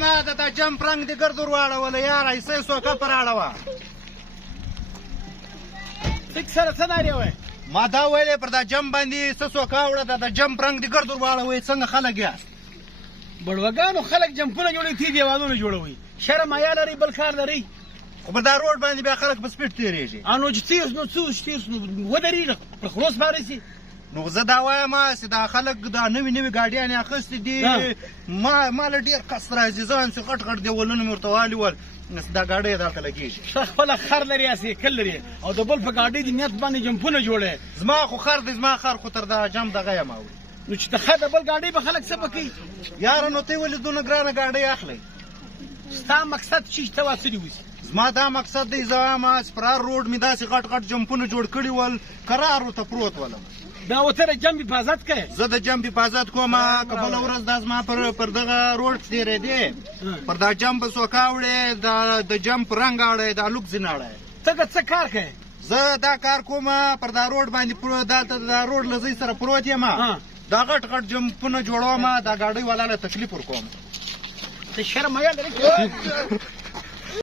ما دا جمپ رنګ دې ګردور واړوله یاره ایسه سوکه پر اړوه څه سره څه نارې وای ما دا ویلې پر دا جمپ باندې څه سوکه وړه دا جمپ رنګ دې ګردور واړوئ څنګه خلک یاست بړوګانو خلک جمپونه جوړوي تی دیوالونه جوړوي شرم حیا لرئ بل کار لرئ خو په دا روډ باندې بیا خلک په سپیډ تېرېږي نو چې تېز نو څه تېز نو ودرېږه په خروس بارسي نو زه دا وایم چې دا خلک دا نوي نوي ګاډیانې اخیستې دي ما له ډېر کس راځي ځان چې غټ غټ دیوالونه مې ورته والي ول دا ګاډۍ یې دلته لګېږي ښه خپله خر لري سیکل لري او د بل په ګاډۍ د نیت باندې جمپونه جوړوي زما خو خر دی زما خر خو تر دا جمپ دغه یم اوړي نو چې د خر د بل ګاډۍ به خلک څه به کوي یاره نو ته ولې دونه ګرانه ګاډۍ اخلئ ستا مقصد چې ته واصلي اوسي زما دا مقصد دی زه وایم چې پر هر روډ مې داسې غټ غټ جمپونه جوړ کړي ول قرار ورته پروت ولم دا وته د جمپ حفاظت کوي زه د جمپ حفاظت کوم که بله ورځ دا زما پر دغه روډ تېرېدې پر دا جمپ سوکه وړې د جمپ رنګ اړی دا لوک ځینې اړی ته د څه کار کوې زه دا کار کوم پر دا روډ باندې دلته دا روډ له زوی سره پروت یم دا غټ غټ جمپونه جوړوم دا ګاډۍ والا له تکلیف ورکوم ته شرم حیا لرې